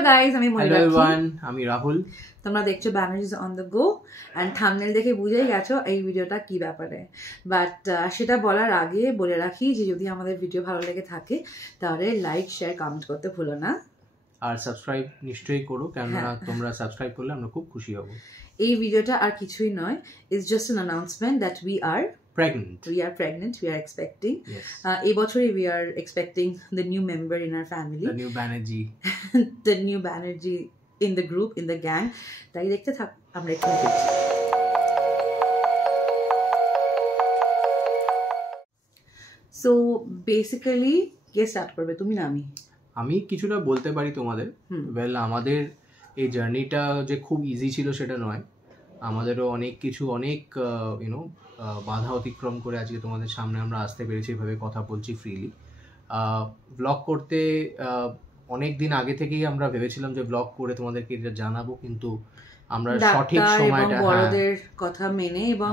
Hello guys, আমি Monira. Hello everyone, আমি রাহুল। তোমরা দেখছো Banerjees on the go and thumbnail দেখে বুঝেই গেছো এই ভিডিওটা কি ব্যাপারে। বাট সেটা বলার আগে বলে রাখি যে যদি আমাদের ভিডিও ভালো লেগে থাকে তাহলে লাইক, শেয়ার, কমেন্ট করতে ভুলো না। আর সাবস্ক্রাইব নিশ্চয়ই করো, কেননা তোমরা সাবস্ক্রাইব করলে আমরা খুব খুশি হব। এই ভিডিওটা আর কিছুই নয়, it's just an announcement that we R pregnant. We are pregnant. We are expecting. Yes. এই বছরই we are expecting the new member in our family. The new Banerjee. The new Banerjee in the group, in the gang. তাই দেখতে থাক, আমরা একটু দেখছি। So basically কে start করবে, তুমি না আমি? আমি কিছুটা বলতে পারি তোমাদের। ওয়েল, আমাদের এই জার্নিটা যে খুব ইজি ছিল সেটা নয়, আমাদেরও অনেক কিছু, অনেক বাধা অতিক্রম করে আজকে তোমাদের সামনে আমরা আসতে পেরেছি, এভাবে কথা বলছি ফ্রিলি। ব্লগ করতে অনেক দিন আগে থেকেই আমরা ভেবেছিলাম যে ব্লগ করে তোমাদেরকে এটা জানাবো, কিন্তু আমরা সঠিক সময়টা, বড়দের কথা মেনে এবং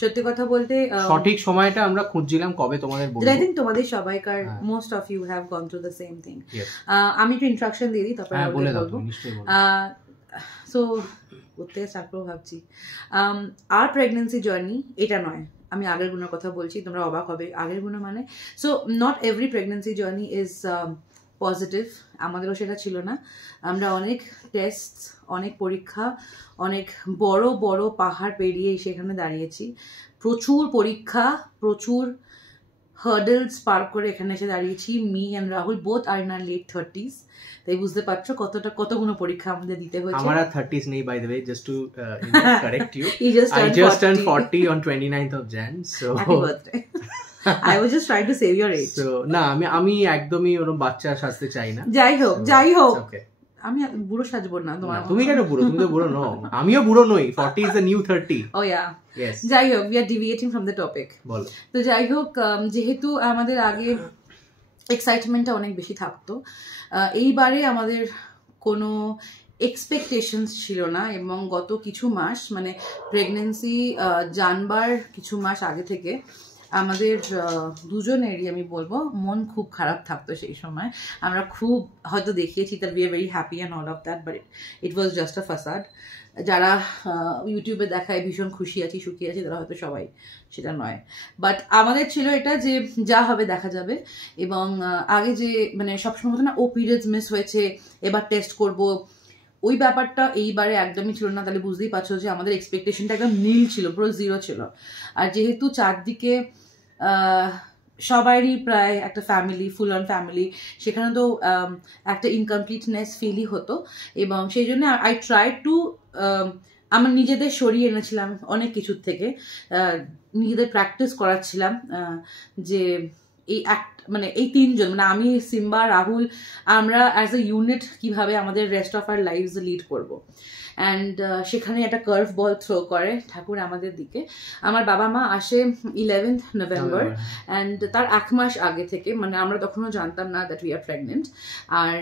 সত্যি কথা বলতে সঠিক সময়টা আমরা খুঁজছিলাম কবে তোমাদের বলবো। আই থিংক তোমাদের সবাইকার most of you have gone through the same thing. আমি একটু ইন্ট্রোডাকশন দিয়ে দিই, তারপরে বলে দাও তুমি, নিশ্চয়ই বলো। সো করতে স্টার্ট করবো ভাবছি। আর প্রেগনেন্সি জার্নি এটা নয়, আমি আগের গুণের কথা বলছি, তোমরা অবাক হবে। আগের গুণ মানে, so not every pregnancy journey is positive. আমাদেরও সেটা ছিল না। আমরা অনেক টেস্ট, অনেক পরীক্ষা, অনেক বড় বড় পাহাড় পেরিয়ে সেখানে দাঁড়িয়েছি। প্রচুর পরীক্ষা, প্রচুর হার্ডলস পার করে এখানে এসে দাঁড়িয়েছি। Me and Rahul both are in our late 30s। তাই বুঝতে পারছো কতগুলো পরীক্ষা আমাদের দিতে হয়েছে। আমার আর 30s নেই, by the way, just to correct you. I just turned 40 on 29th of Jan, so happy birthday. I was just trying to save your age. So না, আমি একদমই ওরকম বাচ্চা সাজতে চাই না। যাই হোক আমি বুড়ো সাজবো না তোমার। তুমি কেন বুড়ো? তুমি তো বুড়ো নও। আমিও বুড়ো নই। 40 is the new 30. Oh yeah. Yes. যাই হোক, we are deviating from the topic. বলো। তো যাই হোক, যেহেতু আমাদের আগে এক্সাইটমেন্টটা অনেক বেশি থাকতো, এইবারে আমাদের কোনো এক্সপেকটেশনস ছিল না। এবং গত কিছু মাস, মানে প্রেগনেন্সি জানবার কিছু মাস আগে থেকে আমাদের দুজনেরই আমি বলবো মন খুব খারাপ থাকতো সেই সময়। আমরা খুব হয়তো দেখিয়েছি that we are very happy and all of that, but it was just a facade. যারা ইউটিউবে দেখায় ভীষণ খুশি আছি, সুখী আছি, তারা হয়তো সবাই সেটা নয়। বাট আমাদের ছিল এটা যে যা হবে দেখা যাবে। এবং আগে যে মানে সবসময় হতো না, ও পিরিয়ডস মিস হয়েছে, এবার টেস্ট করব, ওই ব্যাপারটা এইবারে একদমই ছিল না। তাহলে বুঝতেই পারছো যে আমাদের এক্সপেকটেশনটা একদম নীল ছিল, পুরো জিরো ছিল। আর যেহেতু চারদিকে সবারই প্রায় একটা ফ্যামিলি, ফুল অন ফ্যামিলি, সেখানে তো একটা ইনকমপ্লিটনেস ফিলই হতো। এবং সেই জন্য আই ট্রাই টু আমার নিজেদের সরিয়ে এনেছিলাম অনেক কিছুর থেকে, নিজেদের প্র্যাকটিস করাচ্ছিলাম যে এই তিনজন, মানে আমি, সিম্বা, রাহুল, আমরা অ্যাজ এ ইউনিট কিভাবে আমাদের rest of our lives lead করবো। অ্যান্ড সেখানে একটা কার্ভ বল থ্রো করে ঠাকুর আমাদের দিকে। আমার বাবা মা আসে 11th November, অ্যান্ড তার 1 মাস আগে থেকে, মানে আমরা তখনও জানতাম না দ্যাট উই আর প্রেগনেন্ট। আর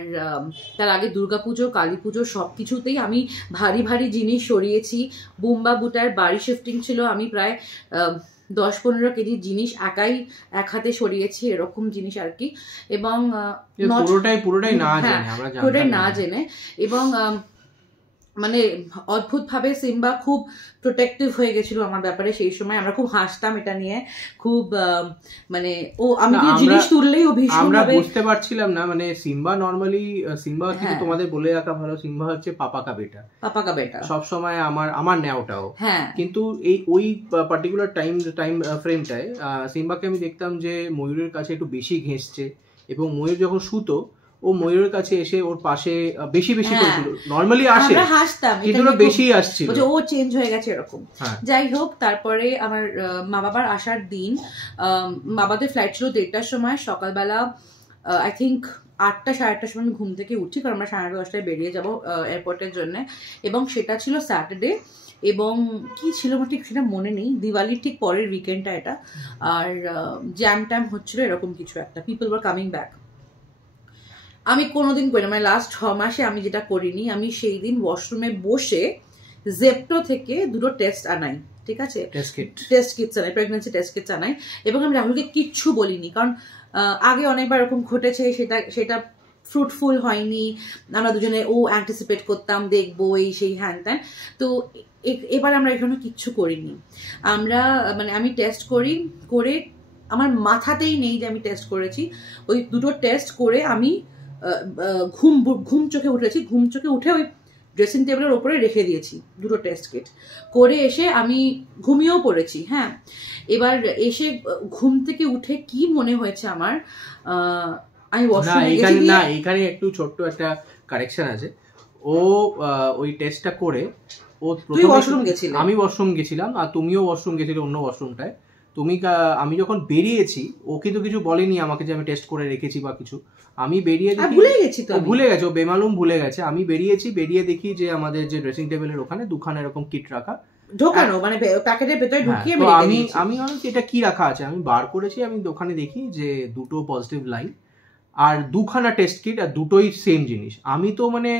তার আগে দুর্গাপুজো, কালী পুজো, সব কিছুতেই আমি ভারী ভারী জিনিস সরিয়েছি। বুম্বা বুটার বাড়ি শিফটিং ছিল, আমি প্রায় 10-15 কেজি জিনিস একাই এক হাতে সরিয়েছি, এরকম জিনিস আর কি। এবং পুরোটাই না জেনে এবং মানে অদ্ভুত ভাবে সিম্বা খুব প্রোটেক্টিভ হয়ে গেছিল আমার ব্যাপারে সেই সময়। আমরা খুব হাসতাম এটা নিয়ে, খুব মানে আমি জিনিস তুললেই ও ভীষণ আমরা বুঝতে পারছিলাম না। মানে সিম্বা নরমালি, সিম্বা কিন্তু তোমাদের বলে রাখা ভালো, সিম্বা হচ্ছে পাপা কা বেটা সব সময়, আমার নেওটাও। কিন্তু ওই পার্টিকুলার টাইম ফ্রেমটায় সিম্বাকে আমি দেখতাম যে ময়ূরের কাছে একটু বেশি ঘেঁষছে, এবং ময়ূর যখন শুতো ও ময়ূরের কাছে এসে ওর পাশে বেশি করেছিল। নরমালি আসে, আমরা হাসতাম, কিন্তু বেশি আসছিল, ও চেঞ্জ হয়ে গেছে এরকম। যাই হোক, তারপরে আমার মা বাবার আসার দিন, বাবাদের ফ্লাইট ছিল 1:30টার সময় সকালবেলা। আই থিঙ্ক 8টা, 8:30টার সময় আমি ঘুম থেকে উঠি, কারণ আমরা 10:30টায় বেরিয়ে যাবো এয়ারপোর্টের জন্য। এবং সেটা ছিল স্যাটারডে, এবং কি ছিল ঠিক সেটা মনে নেই, দিওয়ালির ঠিক পরের উইকেন্ডটা এটা। আর জ্যাম ট্যাম হচ্ছিল এরকম কিছু একটা, পিপল ওয়ার কামিং ব্যাক। আমি কোনোদিন করি না, মানে লাস্ট 6 মাসে আমি যেটা করিনি, আমি সেই দিন ওয়াশরুমে বসে জেপ্টো থেকে 2টো টেস্ট আনাই, ঠিক আছে, টেস্ট কিটস আনাই, প্রেগনেন্সি টেস্ট কিটস আনাই। এবং আমি রাহুলকে কিচ্ছু বলিনি, কারণ আগে অনেকবার এরকম ঘটেছে, সেটা ফ্রুটফুল হয়নি, আমরা দুজনে ও অ্যান্টিসিপেট করতাম দেখবো এই সেই হ্যান ত্যান। তো এবার আমরা এখানে কিচ্ছু করিনি। আমরা মানে আমি টেস্ট করে আমার মাথাতেই নেই যে আমি টেস্ট করেছি। ওই দুটো টেস্ট করে আমি ঘুম চোখে উঠেছি, ঘুম চোখে উঠে ওই ড্রেসিং টেবিলের ওপরে রেখে দিয়েছি দুটো টেস্ট কিট করে। এসে আমি ঘুমিয়েও পড়েছি। হ্যাঁ, এবার এসে ঘুম থেকে উঠে কি মনে হয়েছে আমার, আমি এখানে একটু ছোট্ট একটা কারেকশন আছে। ও ওই টেস্টটা করে ও আমি ওয়াশরুম গেছিলাম আর তুমিও ওয়াশরুম গেছিলে অন্য ওয়াশরুমটায়। আমি যখন বেরিয়েছি ও কিন্তু কিছু বলেনি আমাকে যে আমি টেস্ট করে রেখেছি বা কিছু। আমি বেরিয়ে দেখি ভুলে গেছে, ও বেমালুম ভুলে গেছে। আমি বেরিয়ে দেখি যে আমাদের যে ড্রেসিং টেবিলের ওখানে দুখানা এরকম কিট রাখা, ঢোকানো মানে প্যাকেটের ভেতরে ঢুকিয়ে আমি এটা কি রাখা আছে আমি বার করেছি। আমি ওখানে দেখি যে দুটো পজিটিভ লাইন আর দুখানা টেস্ট কিট আর দুটোই সেম জিনিস। আমি তো মানে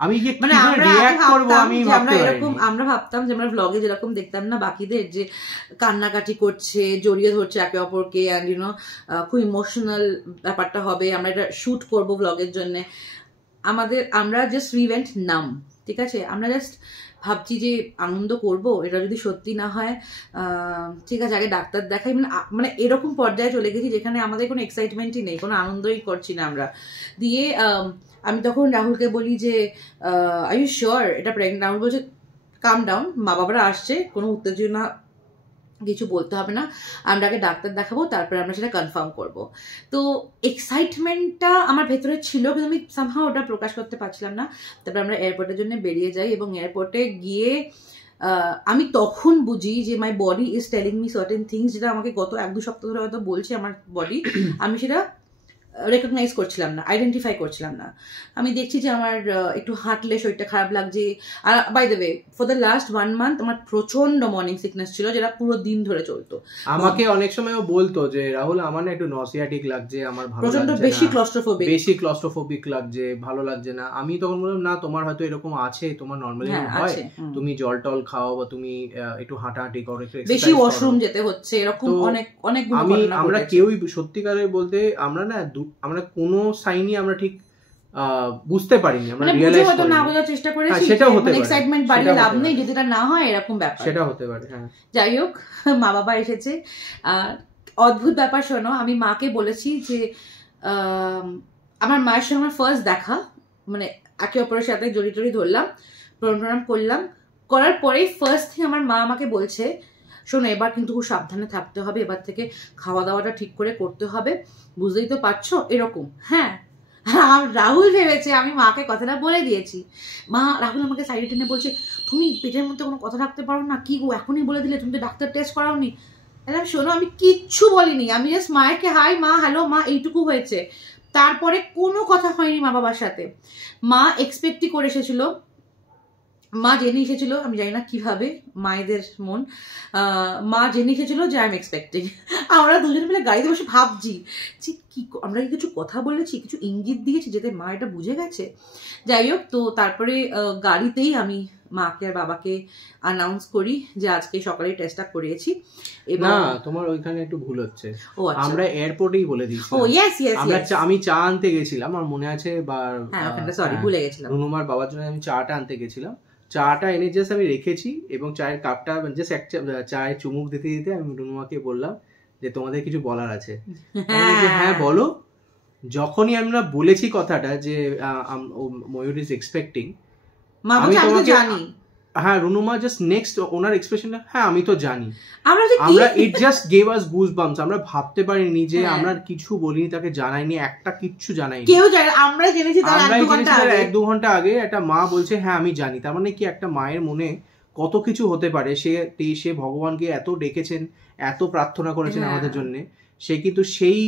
আমি যে রিঅ্যাক্ট করব আমরা ভাবতাম যে আমরা ব্লগে যেরকম দেখতাম না বাকিদের যে কান্নাকাটি করছে, জড়িয়ে ধরছে একে অপরকে, এন্ড ইউ নো খুব ইমোশনাল ব্যাপারটা হবে, আমরা এটা শুট করব ব্লগের জন্য। আমরা জাস্ট উই ওয়েন্ট নাম, ঠিক আছে? আমরা জাস্ট ভাবছি যে আনন্দ করব, এটা যদি সত্যি না হয় ঠিক আছে আগে ডাক্তার দেখাই, মানে এরকম পর্যায়ে চলে গেছি যেখানে আমাদের কোনো এক্সাইটমেন্টই নেই, কোনো আনন্দই করছি না আমরা। দিয়ে আমি তখন রাহুলকে বলি যে আর ইউ শিওর এটা প্রেগনেন্ট? রাহুল বলছে কাম ডাউন, মা বাবারা আসছে, কোনো উত্তেজনা কিছু বলতে হবে না, আমরা আগে ডাক্তার দেখাবো তারপরে আমরা সেটা কনফার্ম করব। তো এক্সাইটমেন্টটা আমার ভেতরে ছিল কিন্তু আমি সামহাও ওটা প্রকাশ করতে পারছিলাম না। তারপরে আমরা এয়ারপোর্টের জন্য বেরিয়ে যাই এবং এয়ারপোর্টে গিয়ে আমি তখন বুঝি যে my body is telling me certain things, যেটা আমাকে গত 1-2 সপ্তাহ ধরে হয়তো বলছে আমার বডি, আমি সেটা রেকগনাইজ করছিলাম না, আইডেন্টিফাই করছিলাম না। আমি দেখছি যে আমার একটু হাঁটলে শরীরটা খারাপ লাগছে। আর by the way for the last 1 month আমার প্রচন্ড মর্নিং সিকনেস ছিল, যেটা পুরো দিন ধরে চলতো। আমাকে অনেক সময় বলতো যে রাহুল আমার না একটু নসিয়াটিক লাগছে, আমার ভালো লাগছে না, প্রচন্ড বেশি ক্লস্ট্রোফোবিক লাগছে, ভালো লাগছে না। আমি তখন বললাম না তোমার হয়তো এরকম আছে, তোমার নরমালি হয়, তুমি জল টল খাও বা তুমি একটু হাঁটাহাঁটি করো, বেশি ওয়াশরুম যেতে হচ্ছে, এরকম অনেক আমরা কেউই সত্যিকারে বলতে আমরা কোনো সাইনই আমরা ঠিক বুঝতে পারিনি, আমরা রিয়ালাইজ করিনি, না বোঝার চেষ্টা করেছি। সেটা হতে পারে, এক্সাইটমেন্ট বাড়িয়ে লাভ নেই, যদি এটা না হয় এরকম ব্যাপার, সেটা হতে পারে। হ্যাঁ, যাই হোক মা বাবা এসেছে। অদ্ভুত ব্যাপার শোনো, আমি মাকে বলেছি যে আমার মায়ের সঙ্গে আমার ফার্স্ট দেখা, মানে একে অপরের সাথে জড়ি ধরলাম, প্রণাম করলাম, করার পরেই ফার্স্ট থিং আমার মা আমাকে বলছে শোনো এবার কিন্তু খুব সাবধানে থাকতে হবে, এবার থেকে খাওয়া দাওয়াটা ঠিক করে করতে হবে, বুঝতেই তো পারছো এরকম। হ্যাঁ, রাহুল ভেবেছে আমি মাকে কথাটা বলে দিয়েছি। রাহুল আমাকে সাইডে টেনে বলছে তুমি পেটের মধ্যে কোনো কথা রাখতে পারো না, কি গো এখনই বলে দিলে, তুমি তো ডাক্তার টেস্ট করাওনি। শোনো আমি কিচ্ছু বলিনি, আমি জাস্ট মায়েরকে হাই মা, হ্যালো মা, এইটুকু হয়েছে। তারপরে কোনো কথা হয়নি মা বাবার সাথে। মা এক্সপেক্টই করে এসেছিল, মা জেনে এসেছিল, আমি জানি না কিভাবে মায়েদের মন, মা জেনে এসেছিল যে আই এম এক্সপেক্টিং। আমরা দুজনে মিলে গাড়িতে বসে ভাবছি যে কি আমরা কিছু কথা বলেছি, কিছু ইঙ্গিত দিয়েছি যেতে মা এটা বুঝে গেছে। যাই হোক, তো তারপরে গাড়িতেই আমি মাকে আর বাবাকে অ্যানাউন্স করি যে আজকে সকালে টেস্টটা করিয়েছি। না তোমার ওইখানে একটু ভুল হচ্ছে, আমরা এয়ারপোর্টেই বলে দিয়েছি। ও ইয়েস ইয়েস, আমি চা আনতে গেছিলাম, আমার মনে আছে, বা সরি ভুলে গেছিলাম, রুনুমার বাবার জন্য আমি চাটা আনতে গেছিলাম। চাটা এনে জাস্ট আমি রেখেছি এবং চায়ের কাপটা জাস্ট চায়ে চুমুক দিতে দিতে আমি রুনুমাকে বললাম যে তোমাদের কিছু বলার আছে। হ্যাঁ বলো। যখনই আমরা বলেছি কথাটা যে ময়ূর ইজ এক্সপেক্টিং, আমি তোমাকে জানি, হ্যাঁ রুনুমা জাস্ট নেক্সট ওনার এক্সপ্রেশনটা হ্যাঁ আমি তো জানি, আমরা it just gave us goose bumps. আমরা ভাবতে পারিনি যে আমরা কিছু বলিনি, তাকে জানাইনি, একটা কিচ্ছু জানাইনি, কেউ জানে, আমরা জেনেছি তার 1-2 ঘন্টা আগে একটা মা বলছে হ্যাঁ আমি জানি। তার মানে কি একটা মায়ের মনে কত কিছু হতে পারে। সে ভগবানকে এত ডেকেছেন, এত প্রার্থনা করেছেন আমাদের জন্য, সে কিন্তু সেই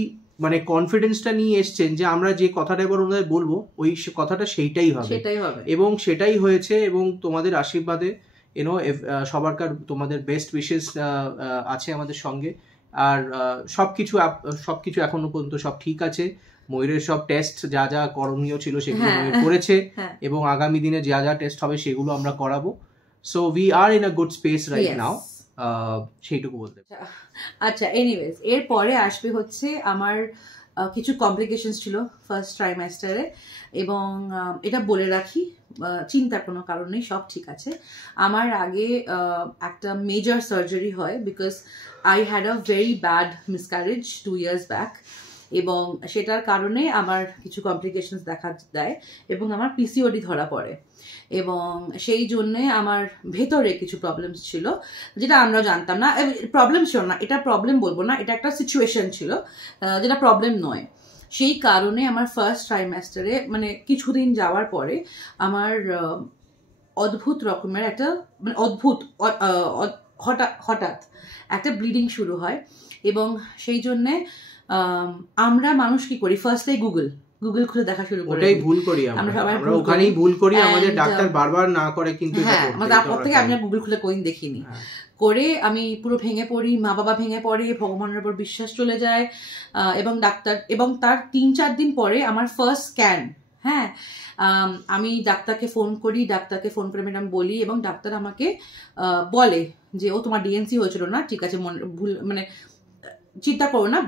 মানে কনফিডেন্সটা নিয়ে এসছেন যে আমরা যে কথাটা এবার ওনাদের বলবো ওই কথাটা সেইটাই হবে, এবং সেটাই হয়েছে। এবং তোমাদের আশীর্বাদে সবারকার তোমাদের বেস্ট উইশেস আছে আমাদের সঙ্গে। আর সবকিছু এখনো পর্যন্ত সব ঠিক আছে। ময়ূরের সব টেস্ট যা যা করণীয় ছিল সেগুলো ময়ূর করেছে, এবং আগামী দিনে যা যা টেস্ট হবে সেগুলো আমরা করাবো। So we R in a good space right now, সেইটুকু বলতে। আচ্ছা এনিওয়েজ, এরপরে আসবে হচ্ছে আমার কিছু কমপ্লিকেশনস ছিল ফার্স্ট ট্রাইমেস্টারে, এবং এটা বলে রাখি, চিন্তার কোনো কারণ নেই, সব ঠিক আছে। আমার আগে একটা মেজর সার্জারি হয়, because I had a very bad miscarriage 2 years back, এবং সেটার কারণে আমার কিছু কমপ্লিকেশনস দেখা দেয় এবং আমার পিসিওডি ধরা পড়ে, এবং সেই জন্যে আমার ভেতরে কিছু প্রবলেমস ছিল যেটা আমরা জানতাম না। প্রবলেম ছিল না, এটা প্রবলেম বলবো না, এটা একটা সিচুয়েশন ছিল যেটা প্রবলেম নয়। সেই কারণে আমার ফার্স্ট ট্রাইমেস্টারে মানে কিছুদিন যাওয়ার পরে আমার অদ্ভুত রকমের একটা মানে অদ্ভুত হঠাৎ একটা ব্লিডিং শুরু হয়, এবং সেই জন্যে আমরা মানুষ কি করি, ফার্স্টে গুগল খুলে দেখা শুরু করি, ওটাই ভুল করি আমরা ওখানেই ভুল করি, আমাদের ডাক্তার বারবার না করে, কিন্তু হ্যাঁ তারপর থেকে আমি গুগল খুলে কোইন দেখিনি, করে আমি পুরো ভেঙে পড়ি, মা বাবা ভেঙে পড়ে, ভগবানের উপর বিশ্বাস চলে যায়, এবং ডাক্তার, এবং তার 3-4 দিন পরে আমার ফার্স্ট স্ক্যান। হ্যাঁ, আমি ডাক্তারকে ফোন করে ম্যাডাম বলি, এবং ডাক্তার আমাকে বলে যে ও তোমার ডিএনসি হয়েছিল না, ঠিক আছে, ভুল মানে চিন্তা করো না,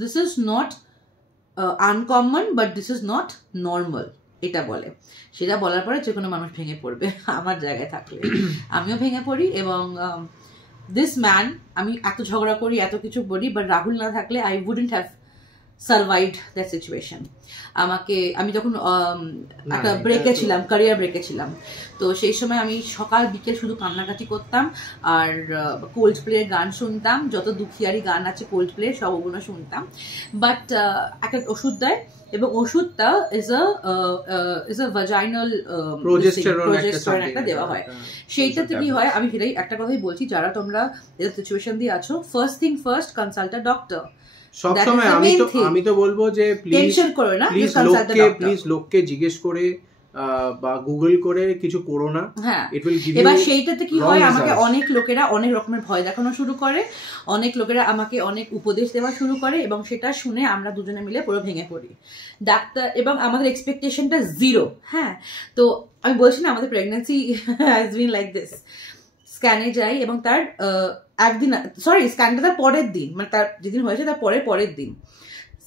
this is not uncommon but this is not normal, এটা বলে। সেটা বলার পরে যে কোনো মানুষ ভেঙে পড়বে আমার জায়গায় থাকলে, আমিও ভেঙে পড়ি। এবং দিস ম্যান, আমি এত ঝগড়া করি, এত কিছু বলি, বাট রাহুল না থাকলে I wouldn't have survived that situation. আমি যখন একটা ব্রেকে ছিলাম, ক্যারিয়ার ব্রেকে ছিলাম, তো সেই সময় আমি সকাল বিকেল শুধু কান্নাকাটি করতাম, আর কোল্ড প্লের গান শুনতাম, যত দুঃখিয়ারি গান আছে কোল্ড প্লে সব ওগুলো শুনতাম। বাট একটা ওষুধ দেয়, এবং ওষুধটা ইজ আ ভাজাইনাল প্রোজেস্টেরন একটা দেওয়া হয়। সেইটাতে কি হয়, আমি সেটাই একটা কথাই বলছি, যারা তোমরা এই সিচুয়েশন দিয়ে আছো, first thing first, consult a doctor. সবসময় আমি তো বলবো যে প্লিজ লোককে জিজ্ঞেস করে বা গুগল করে কিছু করো না। এবার সেইটাতে কি হয়, আমাকে অনেক লোকেরা অনেক রকমের ভয় দেখানো শুরু করে, অনেক লোকেরা আমাকে অনেক উপদেশ দেওয়া শুরু করে, এবং সেটা শুনে আমরা দুজনে মিলে পুরো ভেঙে পড়ি ডাক্তার, এবং আমাদের এক্সপেকটেশনটা 0। হ্যাঁ, তো আমি বলছি না, আমাদের pregnancy has been like this. স্ক্যানে যাই, এবং তার স্ক্যানটা তার পরের দিন, মানে তার যেদিন হয়েছে তার পরের দিন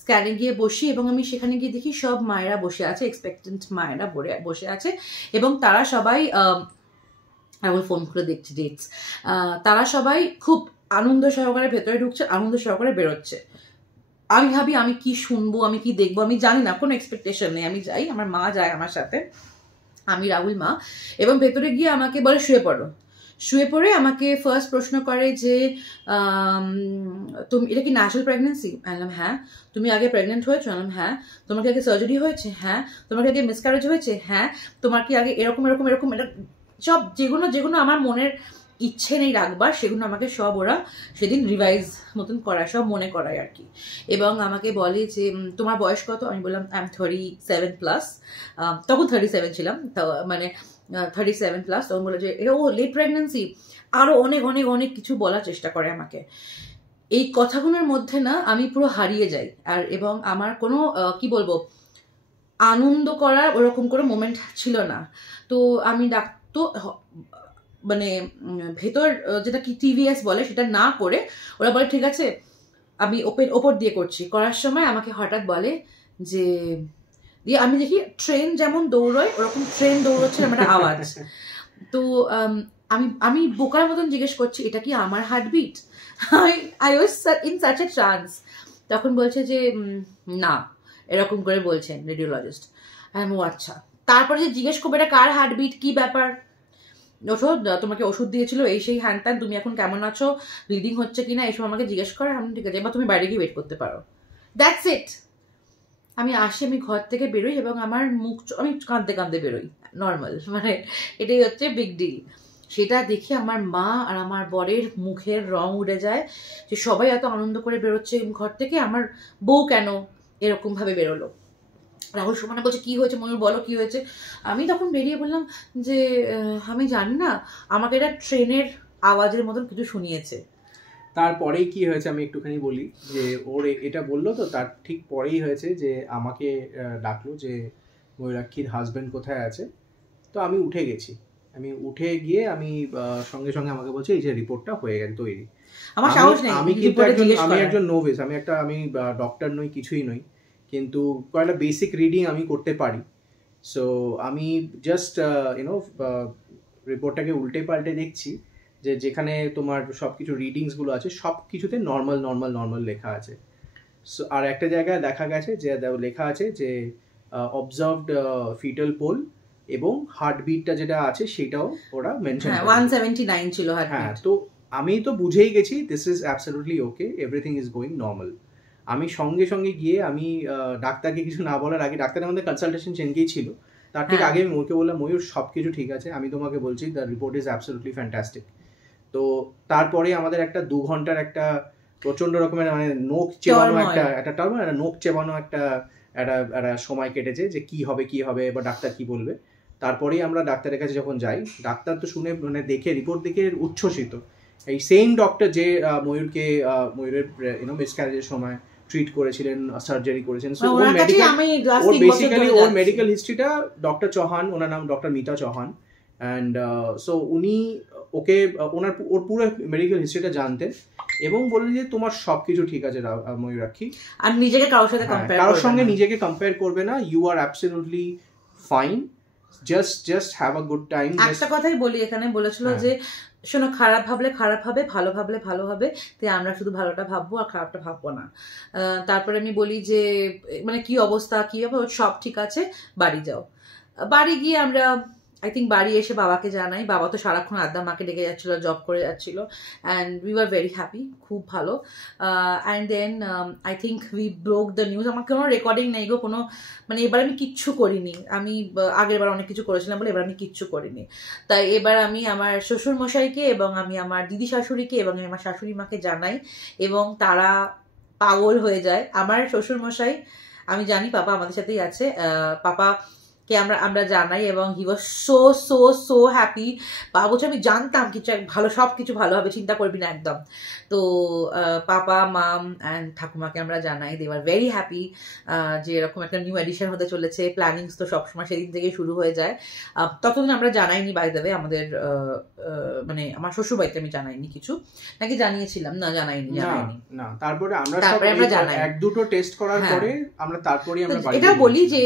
স্ক্যানে গিয়ে বসি, এবং আমি সেখানে গিয়ে দেখি সব মায়েরা বসে আছে, এক্সপেক্টেন্ট মায়েরা বসে আছে, এবং তারা সবাই, আমি ফোন করে দেখছি ডেটস, তারা সবাই খুব আনন্দ সহকারে ভেতরে ঢুকছে, আনন্দ সহকারে বেরোচ্ছে। আমি ভাবি আমি কি শুনবো, আমি কি দেখবো, আমি জানি না, কোনো এক্সপেকটেশন নেই। আমি যাই, আমার মা যায় আমার সাথে, আমি রাহুল মা, এবং ভেতরে গিয়ে আমাকে বলে শুয়ে পড়ে আমাকে ফার্স্ট প্রশ্ন করে যে তুমি এটা কি ন্যাচারাল প্রেগনেন্সি? বললাম হ্যাঁ। তুমি আগে প্রেগনেন্ট হয়েছো? বললাম হ্যাঁ। তোমার কি আগে সার্জারি হয়েছে? হ্যাঁ। তোমার কি আগে মিসক্যারেজ হয়েছে? হ্যাঁ। তোমার কি আগে এরকম এটা সব যেগুলো আমার মনের ইচ্ছে নেই রাখবার, সেগুলো আমাকে সব ওরা সেদিন রিভাইজ মতন করায়, সব মনে করায় আর কি। এবং আমাকে বলে যে তোমার বয়স কত? আমি বললাম আই এম 37+, তখন 37 ছিলাম, মানে 37+। তখন বলে যে ও লেট প্রেগনেন্সি, আরো অনেক অনেক অনেক কিছু বলার চেষ্টা করে আমাকে। এই কথাগুলোর মধ্যে না আমি পুরো হারিয়ে যাই, আর এবং আমার কোনো কি বলবো, আনন্দ করার ওরকম কোনো মোমেন্ট ছিল না। তো আমি মানে ভেতর যেটা কি টিভিএস বলে সেটা না করে ওরা বলে ঠিক আছে আমি ওপর দিয়ে করছি। করার সময় আমাকে হঠাৎ বলে যে দিয়ে আমি দেখি ট্রেন যেমন দৌড়য় ওরকম ট্রেন দৌড়চ্ছে আমার একটা আওয়াজ। তো আমি বোকার মতন জিজ্ঞেস করছি এটা কি আমার heartbeat? I was in such a trans. তখন বলছে যে না, এরকম করে বলছেন রেডিওলজিস্ট। ও আচ্ছা। তারপরে যে জিজ্ঞেস করবো এটা কার হার্টবিট, কি ব্যাপার, ওষুধ তোমাকে ওষুধ দিয়েছিল এই সেই হ্যান ত্যান, তুমি এখন কেমন আছো, ব্লিডিং হচ্ছে কিনা, এইসব আমাকে জিজ্ঞেস করে। আমি ঠিক আছে, এবার তুমি বাইরে গিয়ে ওয়েট করতে পারো। That's it. আমি ঘর থেকে বেরোই এবং আমার মুখ আমি কাঁদতে কাঁদতে বেরোই, নর্মাল, মানে এটাই হচ্ছে বিগ ডিল। সেটা দেখে আমার মা আর আমার বরের মুখের রং উড়ে যায় যে সবাই এত আনন্দ করে বেরোচ্ছে ঘর থেকে, আমার বউ কেন এরকম ভাবে বেরোলো। রাহুল সুমনা বলছে কি হয়েছে ময়ূর, বলো কি হয়েছে। আমি তখন বেরিয়ে বললাম যে আমি জানি না, আমাকে এটা ট্রেনের আওয়াজের মতন কিছু শুনিয়েছে। তারপরেই কি হয়েছে আমি একটুখানি বলি যে ওর এটা বললো তো তার ঠিক পরেই হয়েছে যে আমাকে ডাকলো যে ময়ূরাক্ষীর হাজবেন্ড কোথায় আছে। তো আমি উঠে গেছি, আমি উঠে গিয়ে আমি সঙ্গে সঙ্গে আমাকে বলছে এই যে রিপোর্টটা হয়ে গেছে তৈরি। আমার সাহস নেই, আমি কিন্তু আমি একজন নোভিস, আমি ডক্টর নই, কিছুই নই। কিন্তু কয়েকটা বেসিক রিডিং আমি করতে পারি। সো আমি জাস্ট রিপোর্টটাকে উল্টে পাল্টে দেখছি যে যেখানে তোমার সব কিছু রিডিংসগুলো আছে সব কিছুতে নর্মাল নর্মাল নর্মাল লেখা আছে। সো আর একটা জায়গায় দেখা গেছে যে লেখা আছে যে অবজার্ভড ফিটাল পোল এবং হার্টবিটটা যেটা আছে সেটাও ওরা মেনশন করে। 179 ছিল হার্টবিট। হ্যাঁ, তো আমি তো বুঝেই গেছি this is absolutely okay, everything is going normal. আমি সঙ্গে সঙ্গে গিয়ে আমি ডাক্তারকে কিছু না বলার আগে, ডাক্তার আমাদের কনসালটেশন চেনকেই ছিল, তার ঠিক আগে আমি ময়ূরকে বললাম, ময়ূর সব কিছু ঠিক আছে, আমি তোমাকে বলছি the report is absolutely fantastic. তো তারপরে আমাদের একটা 2 ঘন্টার একটা প্রচন্ড রকমের মানে নোক চেবানো একটা নোক চেবানো একটা সময় কেটেছে যে কি হবে বা ডাক্তার কি বলবে। তারপরেই আমরা ডাক্তারের কাছে যখন যাই, ডাক্তার তো শুনে মানে দেখে রিপোর্ট দেখে উচ্ছ্বসিত। এই সেম ডক্টর যে ময়ূরের মিসক্যারেজের সময় ট্রিট করেছিলেন, সার্জারি করেছেন, ওর মেডিকেল হিস্ট্রিটা ডক্টর চৌহান, ওনার নাম doctor Mita Chauhan, and so উনি ওর পুরো মেডিকেল হিস্ট্রিটা জানতেন এবং বললেন যে তোমার সবকিছু ঠিক আছে ময়ূরাক্ষী, আর নিজেকে কারোর সঙ্গে নিজেকে কম্পেয়ার করবে না, you are absolutely fine, just have a good time. একটা কথাই বলি, এখানে বলেছিল যে শোনো, খারাপ ভাবলে খারাপ হবে, ভালো ভাবলে ভালো হবে, তাই আমরা শুধু ভালোটা ভাববো আর খারাপটা ভাববো না। তারপরে আমি বলি যে মানে কি অবস্থা, কি হবে, সব ঠিক আছে, বাড়ি যাও। বাড়ি গিয়ে আমরা আই থিঙ্ক বাড়ি এসে বাবাকে জানাই। বাবা তো সারাক্ষণ আড্ডা, মাকে ডেকে যাচ্ছিল, জব করে যাচ্ছিল, and we were very happy, খুব ভালো। And then I think we broke the news. আমার কোনো রেকর্ডিং নেই গো, কোনো মানে এবার আমি কিচ্ছু করিনি। আমি আগের বার অনেক কিছু করেছিলাম বলে এবার আমি কিচ্ছু করিনি। তাই এবার আমি আমার শ্বশুর মশাইকে এবং আমি আমার দিদি শাশুড়িকে এবং আমার শাশুড়ি মাকে জানাই এবং তারা পাগল হয়ে যায়। আমার শ্বশুর মশাই, আমি জানি পাপা আমাদের সাথেই আছে, পাপা কে আমরা জানাই এবং he was so so so happy. বাবা বলছে আমি জানতাম কিছু ভালো, সব কিছু ভালো হবে, চিন্তা করবি না একদম। তো পাপা, মাম অ্যান্ড ঠাকুমাকে আমরা জানাই, দে আর ভেরি হ্যাপি যে এরকম একটা নিউ এডিশন হতে চলেছে। প্ল্যানিংস তো সবসময় সেদিন থেকে শুরু হয়ে যায়। ততদিন আমরা জানাইনি বাই দ্য ওয়ে, আমাদের মানে আমার শ্বশুর বাড়িতে আমি জানাইনি কিছু, নাকি জানিয়েছিলাম? না, জানাইনি। না, তারপরে আমরা জানাই এক দুটো টেস্ট করার পরে আমরা তারপরে এটা বলি যে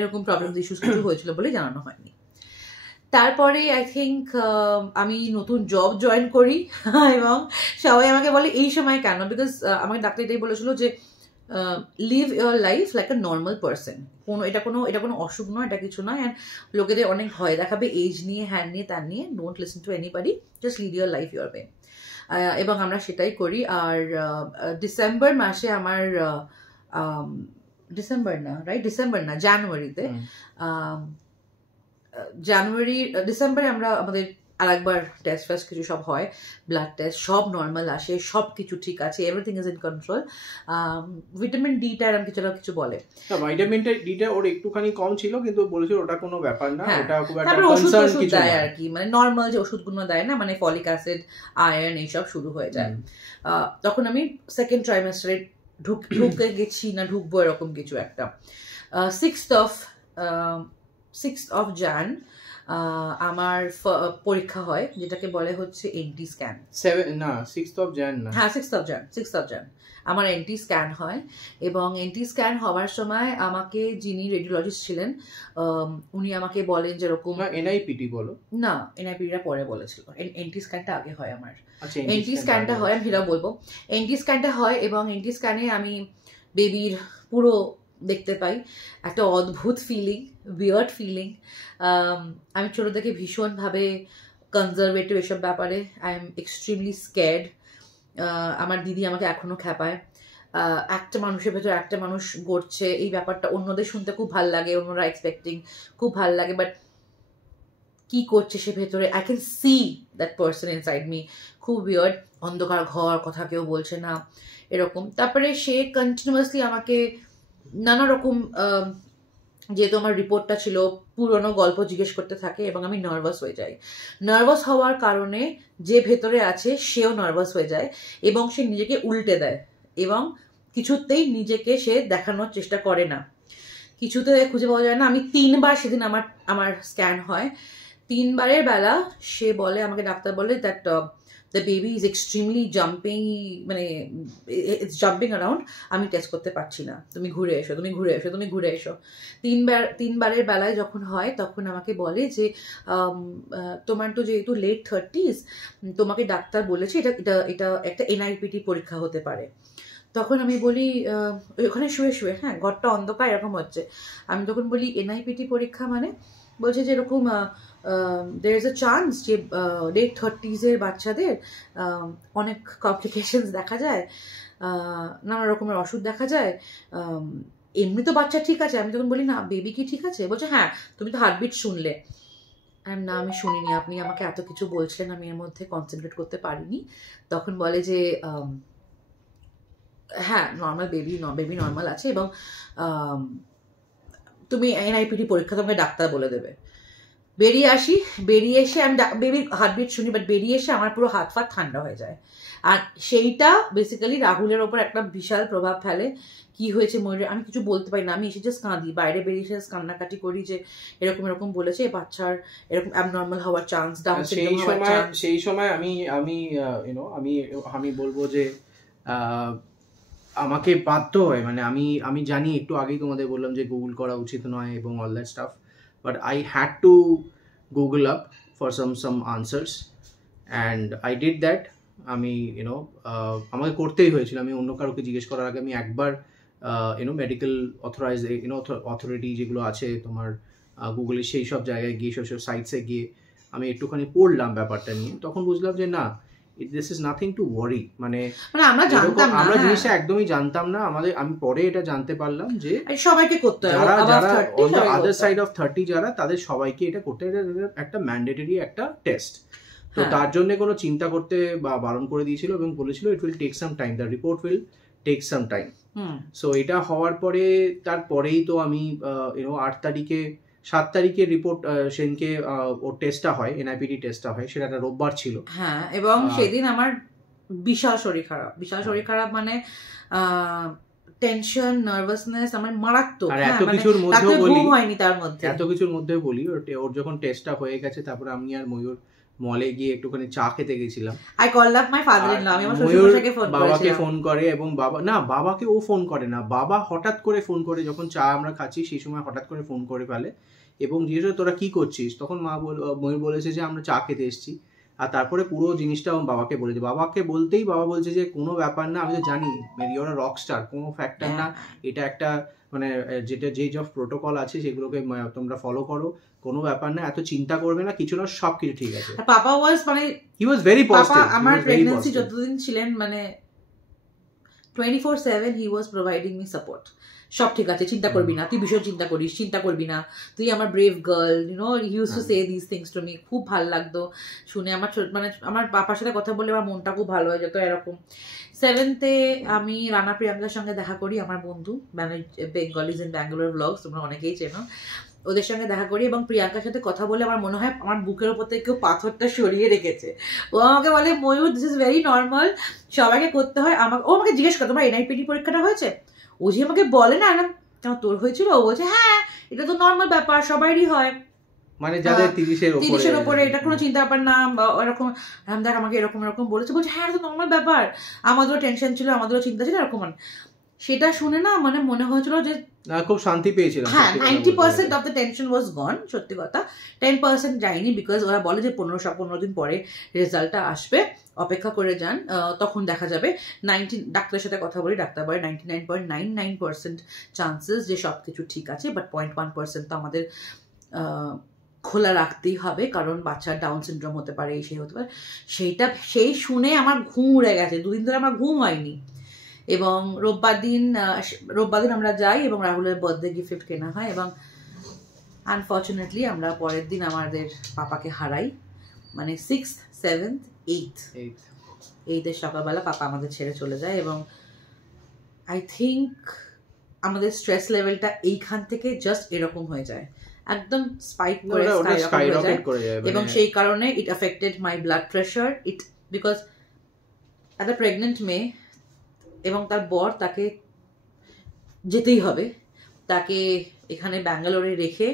এরকম প্রবলেম ইস্যুস কিছু হয়েছিল বলে জানানো হয়নি। তারপরে আই থিঙ্ক আমি নতুন জব জয়েন করি এবং সবাই আমাকে বলে এই সময় কেন, বিকজ আমাকে ডাক্তার এটাই বলেছিল যে live your life like a normal person. এটা কোনো অসুখ নয়, এটা কিছু নয়। অ্যান্ড লোকেদের অনেক ভয় দেখাবে এজ নিয়ে, হ্যান্ড নিয়ে, তার নিয়ে, don't listen to anybody, just live your life your way. এবং আমরা সেটাই করি। আর ডিসেম্বর মাসে আমার ডিসেম্বরে আমরা আমাদের আরেকবার টেস্ট ফেস্ট কিছু সব হয়, ব্লাড টেস্ট, সব নর্মাল আসে, সব কিছু ঠিক আছে, everything is in control. Vitamin ডিটা এরকম কিছু বলে, ভিটামিন ডিটা ওর একটুখানি কম ছিল, কিন্তু বলেছিল ওটা কোনো ব্যাপার না, ওটা খুব একটা কনসার্ন কিছু দেয় আর কি, মানে নর্মাল যে ওষুধগুলো দেয় না, মানে ফলিক অ্যাসিড, আয়রন, এইসব শুরু হয়ে যায়। তখন আমি সেকেন্ড ট্রাইমেস্টারে ঢুকে গেছি না ঢুকবো এরকম কিছু একটা। 6th of Jan আমার পরীক্ষা হয়, যেটাকে বলে হচ্ছে N T scan. 6th of Jan না, হ্যাঁ 6th of Jan আমার এনটি স্ক্যান হয়। এবং এনটি স্ক্যান হওয়ার সময় আমাকে যিনি রেডিওলজিস্ট ছিলেন উনি আমাকে বলেন যেরকম এনআইপিটি বলো না, এনআইপিটিটা পরে বলেছিল, এনটি স্ক্যানটা আগে হয় আমার। এনটি স্ক্যানটা হয়, আমি সেটা বলবো। এনটি স্ক্যানটা হয় এবং এনটি স্ক্যানে আমি বেবির পুরো দেখতে পাই। একটা অদ্ভুত ফিলিং, উইয়ার্ড ফিলিং। আমি ছোটো থেকে ভীষণভাবে কনজারভেটিভ এসব ব্যাপারে, আই এম এক্সট্রিমলি স্ক্যার্ড। আমার দিদি আমাকে এখনো খ্যাপায়, একটা মানুষের ভেতর একটা মানুষ গড়ছে, এই ব্যাপারটা অন্যদের শুনতে খুব ভাল লাগে, অন্যরা এক্সপেক্টিং, খুব ভাল লাগে, বাট কি করছে সে ভেতরে, I can see that person inside me. খুব উইয়ার্ড, অন্ধকার ঘর, কথা কেউ বলছে না, এরকম। তারপরে সে কন্টিনিউয়াসলি আমাকে নানা রকম, যেহেতু আমার রিপোর্টটা ছিল, পুরনো গল্প জিজ্ঞেস করতে থাকে এবং আমি নার্ভাস হয়ে যাই। নার্ভাস হওয়ার কারণে যে ভেতরে আছে সেও নার্ভাস হয়ে যায় এবং সে নিজেকে উল্টে দেয় এবং কিছুতেই নিজেকে সে দেখানোর চেষ্টা করে না, কিছুতে খুঁজে পাওয়া যায় না। আমি 3 বার সেদিন আমার স্ক্যান হয়, 3 বারের বেলা সে বলে আমাকে, ডাক্তার বলে that the baby is extremely jumping, মানে ইটস জাম্পিং অ্যারাউন্ড, আমি টেস্ট করতে পারছি না, তুমি ঘুরে এসো, তুমি ঘুরে এসো, তুমি ঘুরে এসো। তিনবারের বেলায় যখন হয় তখন আমাকে বলে যে তোমার তো যেহেতু লেট 30s, তোমাকে ডাক্তার বলেছে এটা এটা এটা একটা NIPT পরীক্ষা হতে পারে। তখন আমি বলি ওখানে শুয়ে শুয়ে, হ্যাঁ ঘরটা অন্ধকার এরকম হচ্ছে, আমি তখন বলি NIPT পরীক্ষা মানে? বলছে যে এরকম there is a chance যে লেট 30s এর বাচ্চাদের অনেক কমপ্লিকেশনস দেখা যায়, নানা রকমের ওষুধ দেখা যায়, এমনি তো বাচ্চা ঠিক আছে। আমি তখন বলি না বেবি কি ঠিক আছে? বলছে হ্যাঁ তুমি তো হার্টবিট শুনলে। না আমি শুনিনি, আপনি আমাকে এত কিছু বলছিলেন, আমি এর মধ্যে কনসেন্ট্রেট করতে পারিনি। তখন বলে যে হ্যাঁ নর্মাল বেবি নর্মাল আছে এবং তুমি NIPT পরীক্ষা তোমাকে ডাক্তার বলে দেবে। বেরিয়ে এসে আমি বেবির হার্টবিট শুনি, বাট বেরিয়ে এসে আমার পুরো হাত ফাত ঠান্ডা হয়ে যায়। আর সেইটা বেসিক্যালি রাহুলের ওপর একটা বিশাল প্রভাব ফেলে। কি হয়েছে ময়ূরের, আমি কিছু বলতে পারি না, আমি এসে জাস্ট কাঁদি, বাইরে বেরিয়ে এসে কান্নাকাটি করি যে এরকম এরকম বলেছে, বাচ্চার এরকম অ্যাবনর্মাল হওয়ার চান্স, ডাউন সিনড্রোম হওয়ার চান্স। সেই সময় আমি বলবো যে আমাকে বাধ্য হয়, মানে আমি জানি একটু আগেই তোমাদের বললাম যে গুগল করা উচিত নয় এবং all that staff, but I had to Google up for some answers and I did that. আমি আমাকে করতেই হয়েছিল, আমি অন্য কারোকে জিজ্ঞেস করার আগে আমি একবার মেডিকেল অথরিটি যেগুলো আছে তোমার গুগলে, সেই সব জায়গায় গিয়ে সব সাইটসে গিয়ে আমি একটুখানি পড়লাম ব্যাপারটা নিয়ে। তখন বুঝলাম যে না, this is nothing to worry, মানে আমরা জিনিসটা একদমই জানতাম না। আমি পরে এটা জানতে পারলাম যে সবাইকে করতে হবে, যারা on the other side of 30 যারা, তাদের সবাইকে এটা করতে হবে, একটা ম্যান্ডেটরি একটা টেস্ট। তো তার জন্য কোনো চিন্তা করতে বা বারণ করে দিয়েছিল এবং বলেছিল it will take some time, the report will take some time. So এটা হওয়ার পরে তারপরেই তো আমি 7 তারিখে রিপোর্ট, সেদিনকে ওর টেস্টটা হয়, NIPT টেস্টটা হয়, সেটা একটা রোববার ছিল। হ্যাঁ, এবং সেদিন আমার বিশাল শরীর খারাপ, মানে টেনশন, নার্ভাসনেস আমার মারাত্মক। আর এত কিছুর মধ্যে বলি ওর যখন টেস্টটা হয়ে গেছে, তারপরে আমি আর ময়ূর মলে গিয়ে একটুখানি চা খেতে গেছিলাম। আই কলড আপ মাই ফাদার-ইন-ল, আমি আমার শ্বশুরমশাইকে ফোন করেছিলাম। বাবাকে ফোন করে, এবং বাবাকে ও ফোন করে না, বাবা হঠাৎ করে ফোন করে, যখন চা আমরা খাচ্ছি সেই সময় হঠাৎ করে ফোন করে ফেলে এবং জিজ্ঞেস তোরা কি করছিস। তখন ময়ূর বলেছে যে আমরা চা খেতে এসেছি। আর তারপরে পুরো জিনিসটা বাবাকে বলেছে, বাবাকে বলতেই বাবা বলছে যে কোনো ব্যাপার না, আমি তো জানি ইউর আ রক স্টার, কোনো ফ্যাক্টর না, এটা একটা মানে যেটা যে সব প্রোটোকল আছে সেগুলোকে তোমরা ফলো করো, কোনো ব্যাপার না, এত চিন্তা করবে না, কিছু না, সবকিছু ঠিক আছে। পাপা ওয়াজ মানে হি ওয়াজ ভেরি পজিটিভ। আমার প্রেগন্যান্সি যতদিন ছিলেন, মানে 24/7 হি ওয়াজ প্রোভাইডিং মি সাপোর্ট। সব ঠিক আছে, চিন্তা করবি না, তুই ভীষণ চিন্তা করবি না, তুই আমার brave girl, he use to say this things to me. খুব ভালো লাগতো শুনে, মানে আমার বাবার সাথে কথা বলে আমার মনটা খুব ভালো হয়ে যেত। এরকম 7th আমি রানা প্রিয়াঙ্কার সঙ্গে দেখা করি, আমার বন্ধু, বেঙ্গলিজ ইন ব্যাঙ্গালোর ব্লগস, তোমরা অনেকেই চেনো, ওদের সঙ্গে দেখা করি এবং প্রিয়াঙ্কার সাথে কথা বলে আমার মনে হয় আমার বুকের ওপর থেকে কেউ পাথরটা সরিয়ে রেখেছে। ও আমাকে বলে ময়ূর দিস ইজ ভেরি নর্মাল, সবাইকে করতে হয়। ও আমাকে জিজ্ঞেস করে তোমার NIPT পরীক্ষাটা হয়েছে? ও যে আমাকে বলে না কেন তোর হয়েছিল, ও বলছে হ্যাঁ এটা তো নর্মাল ব্যাপার, সবারই হয়, মানে যাদের 30-এর উপরে, এটা কোনো চিন্তা ব্যাপার না, এরকম। দেখ আমাকে এরকম বলেছে, বলছে হ্যাঁ এটা তো নর্মাল ব্যাপার, আমাদেরও টেনশন ছিল, আমাদেরও চিন্তা ছিল, এরকম। সেটা শুনে না মানে মনে হয়েছিল যে খুব শান্তি পেয়েছিলাম। হ্যাঁ, 90% অফ দ্য টেনশন ওয়াজ গন। সত্যি কথা 10% যায়নি, বিকজ ওরা বলে যে 15 দিন পরে রেজাল্টটা আসবে, অপেক্ষা করে যান, তখন দেখা যাবে। ডাক্তারের সাথে কথা বলি, ডাক্তার বলে 99.99% চান্সেস যে সব কিছু ঠিক আছে, বাট 0.1% তো আমাদের খোলা রাখতেই হবে, কারণ বাচ্চার ডাউন সিনড্রোম হতে পারে, সেই হতে পারে। সেই শুনে আমার ঘুম উড়ে গেছে, 2 দিন ধরে আমার ঘুম হয়নি। এবং রোববার দিন আমরা যাই এবং রাহুলের বার্থডে গিফট কেনা হয় এবং আনফর্চুনেটলি আমরা পরের দিন আমাদের পাপাকে হারাই, মানে 6th, 7th, 8th সকালবেলা পাপা আমাদের ছেড়ে চলে যায়। এবং আই থিঙ্ক আমাদের স্ট্রেস লেভেলটা এইখান থেকে জাস্ট এরকম হয়ে যায়, একদম স্পাইক করে এবং সেই কারণে it affected my blood pressure. Because as a pregnant মেয়ে এবং তার বর, তাকে যেতেই হবে, তাকে এখানে ব্যাঙ্গালোরে রেখে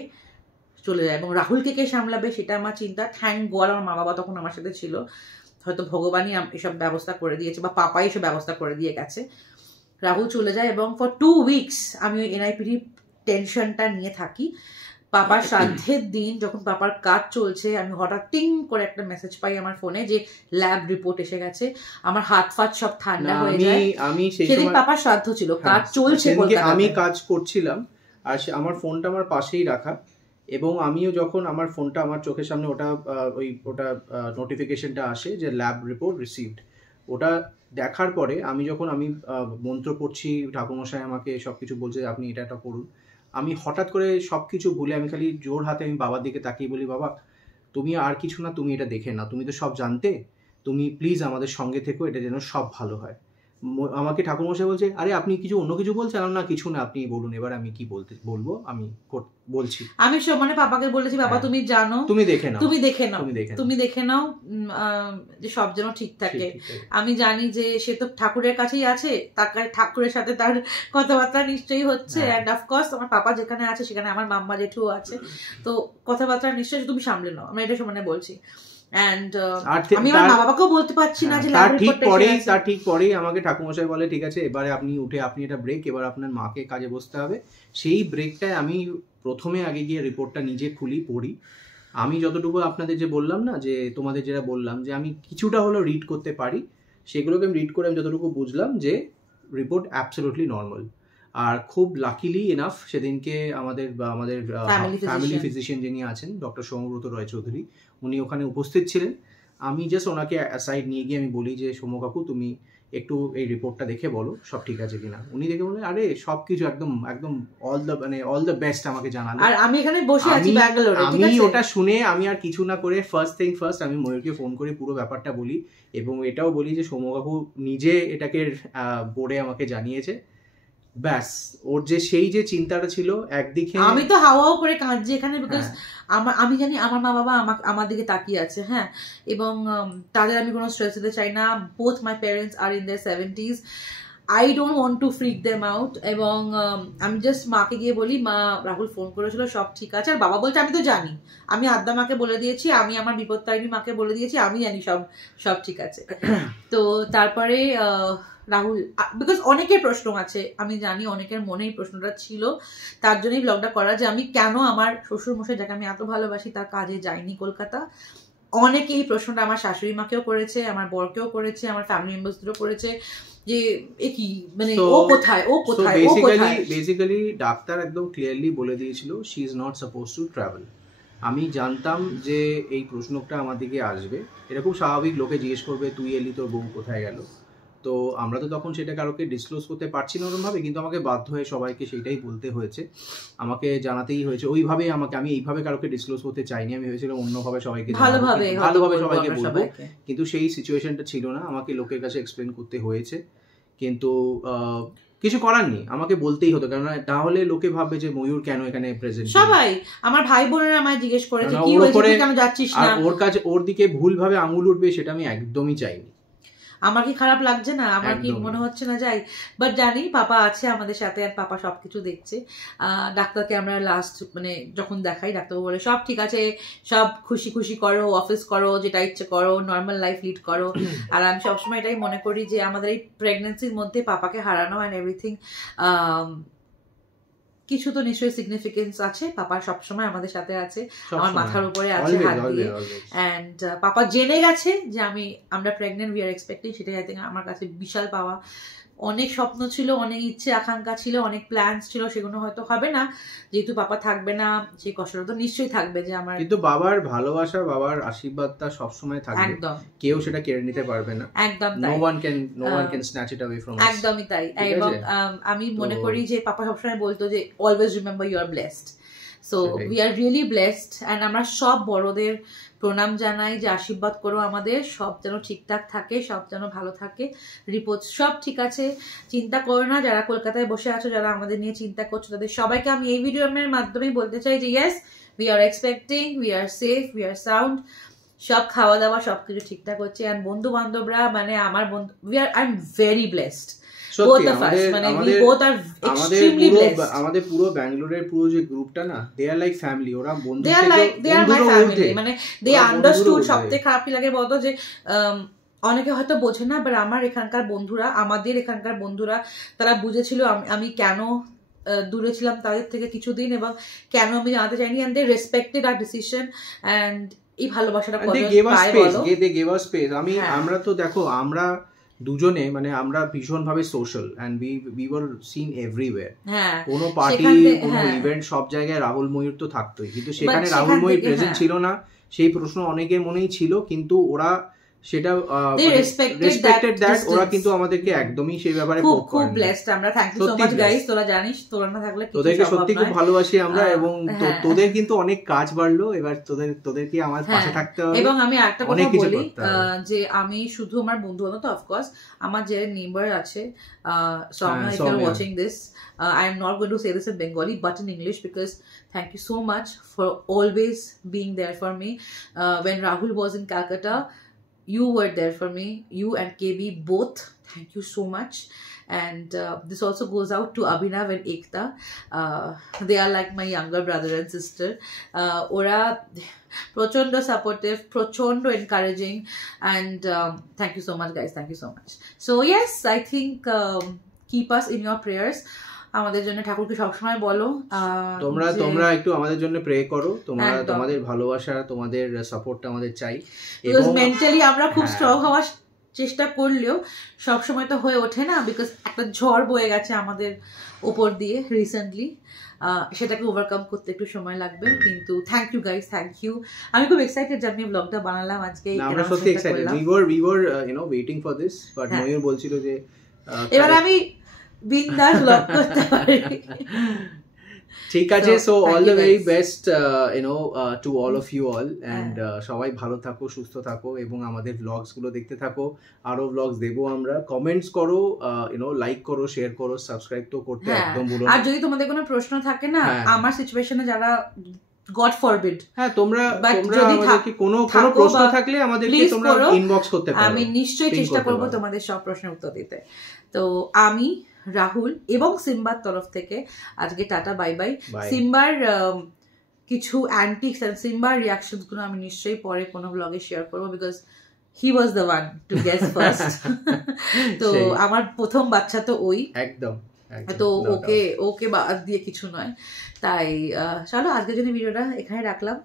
চলে যায় এবং রাহুলকে কে সামলাবে সেটা আমার চিন্তা। থ্যাঙ্ক গড আমার মা বাবা তখন আমার সাথে ছিল, হয়তো ভগবানই এসব ব্যবস্থা করে দিয়েছে বা পাপাই এসব ব্যবস্থা করে দিয়ে গেছে। রাহুল চলে যায় এবং ফর 2 weeks আমি ওই এনআইপিডি টেনশনটা নিয়ে থাকি। পাপার শ্রাদ্ধের দিন যখন পাপার কাজ চলছে, আমি হঠাৎ টিং করে একটা মেসেজ পাই আমার ফোনে যে ল্যাব রিপোর্ট এসে গেছে। আমার হাত ফাত সব ঠান্ডা হয়ে যায়। আমি সেদিন পাপার শ্রাদ্ধ ছিল, কাজ চলছে, আমি কাজ করছিলাম আর আমার ফোনটা আমার পাশেই রাখা, এবং আমিও যখন আমার ফোনটা আমার চোখের সামনে ওটা নোটিফিকেশনটা আসে যে ল্যাব রিপোর্ট রিসিভড, ওটা দেখার পরে আমি মন্ত্র পড়ছি, ঠাকুরমশাই আমাকে সবকিছু বলছে আপনি এটা করুন, আমি হঠাৎ করে সবকিছু ভুলে আমি খালি জোর হাতে আমি বাবার দিকে তাকিয়ে বলি, বাবা তুমি আর কিছু না, তুমি এটা দেখে না, তুমি তো সব জানতে, তুমি প্লিজ আমাদের সঙ্গে থেকো, এটা যেন সব ভালো হয়। আমাকে ঠাকুরমশাই বলছে, আরে আপনি অন্য কিছু বলছেন? না কিছু না, আপনি বলুন এবার আমি কি বলবো, আমি বলছি। আমি মানে পাপাকে বলেছি, বাবা তুমি জানো, তুমি দেখে নাও যে সব যেন ঠিক থাকে। আমি জানি যে সে তো ঠাকুরের কাছেই আছে, তার ঠাকুরের সাথে তার কথাবার্তা নিশ্চয়ই হচ্ছে, এন্ড অফকোর্স আমার পাপা যেখানে আছে সেখানে আমার মাম্মা জেঠু আছে, তো কথাবার্তা নিশ্চয়ই তুমি সামলে নাও, আমি এটা সমানে বলছি। আমি আমার মা বাবাকেও বলতে পারছি না যে তার ঠিক পরেই আমাকে ঠাকুরমশাই বলে, ঠিক আছে এবারে আপনি উঠে আপনি এটা ব্রেক, এবার আপনার মাকে কাজে বসতে হবে। সেই ব্রেকটায় আমি প্রথমে আগে গিয়ে রিপোর্টটা নিজে খুলি, পড়ি। আমি যতটুকু আপনাদের যে বললাম না, যে তোমাদের যেটা বললাম যে আমি কিছুটা হলেও রিড করতে পারি, সেগুলোকে আমি রিড করে আমি যতটুকু বুঝলাম যে রিপোর্ট অ্যাবসলিউটলি নর্মাল। আর খুব লাকিলি এনাফ সেদিনকে আমাদের ফ্যামিলি ফিজিশিয়ান যিনি আছেন ডক্টর সৌম্যব্রত রয় চৌধুরী, উনি ওখানে উপস্থিত ছিলেন। আমি জাস্ট ওনাকে অ্যাসাইড নিয়ে গিয়ে আমি বলি যে সৌম্য কাকু তুমি একটু এই রিপোর্টটা দেখে বলো সব ঠিক আছে কিনা। উনি দেখে বলে, আরে সবকিছু একদম অল দ্য বেস্ট আমাকে জানালেন। আর আমি এখানে বসে আছি ব্যাঙ্গালোরে, আমি ওটা শুনে আমি আর কিছু না করে ফার্স্ট আমি ময়ূরকে ফোন করে পুরো ব্যাপারটা বলি, এবং এটাও বলি যে সৌম্য কাকু নিজে এটাকে বোর্ডে আমাকে জানিয়েছে। ব্যাস, ওর যে সেই যে চিন্তাটা ছিল একদিকে, আমি তো হাওয়াও করে কাঁদছি এখানে, বিকজ আমি জানি আমার মা বাবা আমার দিকে তাকিয়ে আছে, হ্যাঁ, এবং তাদের আমি কোনো স্ট্রেস দিতে চাই না। Both my parents are in their 70s, I don't want to freak them out. এবং আমি জাস্ট মাকে গিয়ে বলি, মা রাহুল ফোন করেছিল, সব ঠিক আছে। আর বাবা বলছে, আমি তো জানি, আমি আদ্যা মাকে বলে দিয়েছি, আমি আমার বিপত্তারিণী মাকে বলে দিয়েছি, আমি জানি সব ঠিক আছে। তো তারপরে রাহুল, বিকজ অনেকের প্রশ্ন আছে, আমি জানি অনেকের মনে এই প্রশ্নটা ছিল, তার জন্যই ব্লগটা করা, যে আমি কেন আমার শ্বশুর মশাই যাকে আমি এত ভালোবাসি তার কাজে যাইনি কলকাতা। অনেকে এই প্রশ্নটা আমার শাশুড়ি মাকেও করেছে, আমার বরকেও করেছে, আমার ফ্যামিলি মেম্বারসদেরও করেছে, যে কি মানে ও কোথায়। বেসিক্যালি ডাক্তার একদম ক্লিয়ারলি বলে দিয়েছিল she is not suppose to travel. আমি জানতাম যে এই প্রশ্নটা আমার দিকে আসবে, এটা খুব স্বাভাবিক, লোকে জিজ্ঞেস করবে তুই এলি, তোর বউ কোথায় গেল। তো আমরা তো তখন সেটা কারোকে ডিসক্লোজ করতে পারছি না ওরকমভাবে, কিন্তু আমাকে বাধ্য হয়ে সবাইকে সেটাই বলতে হয়েছে, আমাকে জানাতেই হয়েছে। ওইভাবে আমি এইভাবে কারোকে ডিসক্লোজ করতে চাইনি, আমি ভেবেছিলাম অন্যভাবে সবাইকে ভালোভাবে সবাইকে বলবো, কিন্তু সেই সিচুয়েশনটা ছিল না, আমাকে লোকের কাছে এক্সপ্লেন করতে হয়েছে। কিন্তু কিছু করার নেই, আমাকে বলতেই হতো, কারণ তাহলে লোকে ভাববে যে ময়ূর কেন এখানে প্রেজেন্ট। সবাই আমার ভাই বোনেরা আমায় জিজ্ঞেস করেছে কি হয়েছে, তুই কেন যাচ্ছিস না, ওর কাছে ওর দিকে ভুলভাবে আঙুল উঠবে, সেটা আমি একদমই চাইনি। আমার কি খারাপ লাগছে না, আমার কি মনে হচ্ছে না যাই, বাট জানি পাপা আছে আমাদের সাথে, আর পাপা সবকিছু দেখছে। ডাক্তারকে আমরা লাস্ট মানে যখন দেখাই, ডাক্তারবাবু বলে সব ঠিক আছে, সব খুশি খুশি করো, অফিস করো, যেটা ইচ্ছে করো, নর্মাল লাইফ লিড করো। আর আমি সবসময় এটাই মনে করি যে আমাদের এই প্রেগনেন্সির মধ্যে পাপাকে হারানো অ্যান্ড এভরিথিং, কিছু তো নিশ্চয়ই সিগনিফিকেন্স আছে। পাপা সবসময় আমাদের সাথে আছে, আমার মাথার উপরে আছে হাত দিয়ে, এন্ড পাপা জেনে গেছে যে আমরা প্রেগনেন্ট, উই আর এক্সপেক্টিং, সেটাই আই থিঙ্ক আমার কাছে বিশাল পাওয়া। অনেক স্বপ্ন ছিল, অনেক ইচ্ছে আকাঙ্ক্ষা ছিল, অনেক প্ল্যানস ছিল, সেগুলো হয়তো হবে না, যেহেতু পাপা থাকবে না, সেই কষ্টটা তো নিশ্চয়ই থাকবে। যে আমার কিন্তু বাবার ভালোবাসা, বাবার আশীর্বাদটা সবসময় থাকবে, একদম, কেউ সেটা কেড়ে নিতে পারবে না, একদম no one can snatch it away from us, একদমই তাই। এবং আমি মনে করি যে পাপা সবসময় বলতো যে always remember you are blessed, so we are really blessed, and আমরা সব বড়দের প্রণাম জানাই যে আশীর্বাদ করো আমাদের, সব যেন ঠিকঠাক থাকে, সব যেন ভালো থাকে, রিপোর্ট সব ঠিক আছে, চিন্তা করো না। যারা কলকাতায় বসে আছো, যারা আমাদের নিয়ে চিন্তা করছো, তাদের সবাইকে আমি এই ভিডিওর মাধ্যমেই বলতে চাই যে yes, we are expecting, we are safe, we are sound, সব খাওয়া দাওয়া সবকিছু ঠিকঠাক হচ্ছে। অ্যান্ড বন্ধু বান্ধবরা, মানে আমার বন্ধু, আই এম ভেরি ব্লেসড, আমাদের পুরো ব্যাঙ্গালোরের পুরো যে গ্রুপটা না, দে আর লাইক ফ্যামিলি, ওরা বন্ধু, দে আর মাই ফ্যামিলি, মানে দে আন্ডারস্টুড। সবথেকে খারাপ কি লাগে বলতো, যে অনেকে হয়তো বোঝে না, বাট আমাদের এখানকার বন্ধুরা তারা বুঝেছিল আমি কেন দূরে ছিলাম তাদের থেকে কিছুদিন, এবং কেন আমি জানাতে চাইনি, and they respected our decision, and এই ভালোবাসাটা আমরা তো দেখো, আমরা দুজনে মানে আমরা ভীষণ ভাবে social, and we were seen everywhere, কোনো পার্টি, কোনো ইভেন্ট, সব জায়গায় রাহুল ময়ূর তো থাকতোই, কিন্তু সেখানে রাহুল ময়ূর প্রেজেন্ট ছিল না, সেই প্রশ্ন অনেকের মনেই ছিল, কিন্তু ওরা সেটা রেসপেক্টেড দ্যাট, ওরা কিন্তু আমাদেরকে একদমই সেই ব্যাপারে খুব ব্লেসড। আমরা thank you so much guys, তোরা জানিস, তোরা না থাকলে তোদেরকে সত্যি খুব ভালোবাসি আমরা, এবং তোদের কিন্তু অনেক কাজ বাড়লো এবার, তোদেরকে আমার পাশে থাকতে হবে। এবং আমি একটা কথা বলি, যে আমি শুধু আমার বন্ধু বান্ধব, তো অফকোর্স আমার যে নেইবার আছে, Soumya, if you're watching this, I am not going to say this in Bengali but in English, because thank you so much for always being there for me. When Rahul was in Calcutta, you were there for me, you and KB both, thank you so much. And this also goes out to Abhinav and Ekta, they are like my younger brother and sister. Ora prochondo supportive, prochondo encouraging, and thank you so much guys, thank you so much. So yes, I think keep us in your prayers. আমাদের জন্য ঠাকুরকে সবসময় বলো, তোমরা একটু আমাদের জন্য pray করো, তোমাদের ভালোবাসা, তোমাদের সাপোর্টটা আমাদের চাই, এবং মেন্টালি আমরা খুব স্ট্রং হওয়ার চেষ্টা করলেও সবসময় তো হয়ে ওঠে না, বিকজ একটা ঝড় বয়ে গেছে আমাদের উপর দিয়ে রিসেন্টলি, সেটাকে ওভারকাম করতে একটু সময় লাগবে, কিন্তু thank you guys, thank you. আমি খুব এক্সাইটেড যে আমি ব্লগটা বানালাম আজকে, আমরা সত্যি excited, we were waiting for this, but ময়ূর বলছিল যে এবার আমি বিন্দাস ব্লগ করতে পারি। ঠিক আছে, so all the very best to all of you all, and সবাই ভালো থাকো, সুস্থ থাকো, এবং আমাদের ব্লগস গুলো দেখতে থাকো, আরো ব্লগস দেবো আমরা। কমেন্টস করো, লাইক করো, শেয়ার করো, সাবস্ক্রাইব তো করতে একদম ভুলো না। আর যদি তোমাদের কোনো প্রশ্ন থাকে না, আমার সিচুয়েশনে যারা গড ফরবিড, তোমরা আমাদেরকে কোনো প্রশ্ন থাকলে আমাদেরকে তোমরা ইনবক্স করতে পারো, আমি নিশ্চয়ই চেষ্টা করব তোমাদের সব প্রশ্নের উত্তর দিতে। তো আমি রাহুল এবং সিম্বার তরফ থেকে আজকে টাটা, বাই বাই। সিম্বার কিছু অ্যান্টিক্স এন্ড সিম্বার রিঅ্যাকশনস গুলো আমি নিশ্চয়ই পরে কোনো ব্লগে শেয়ার করবো, because he was the one two guess first. তো আমার প্রথম বাচ্চা তো ওই, একদম, তো ওকে বাদ দিয়ে কিছু নয়। তাই চলো আজকের জন্য ভিডিওটা এখানে রাখলাম।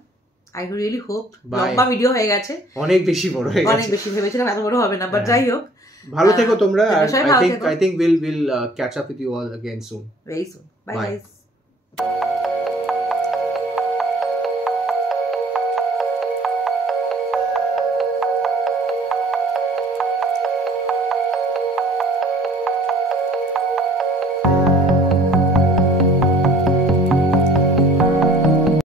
আই রিয়েলি হোপ, লম্বা ভিডিও হয়ে গেছে, অনেক বেশি বড় হয়ে গেছে, অনেক বেশি ভেবেছিলাম এত বড় হবে না, বাট যাই হোক, ভালো থেকো তোমরা। I think we'll catch up with you all again soon. Very soon. Bye guys.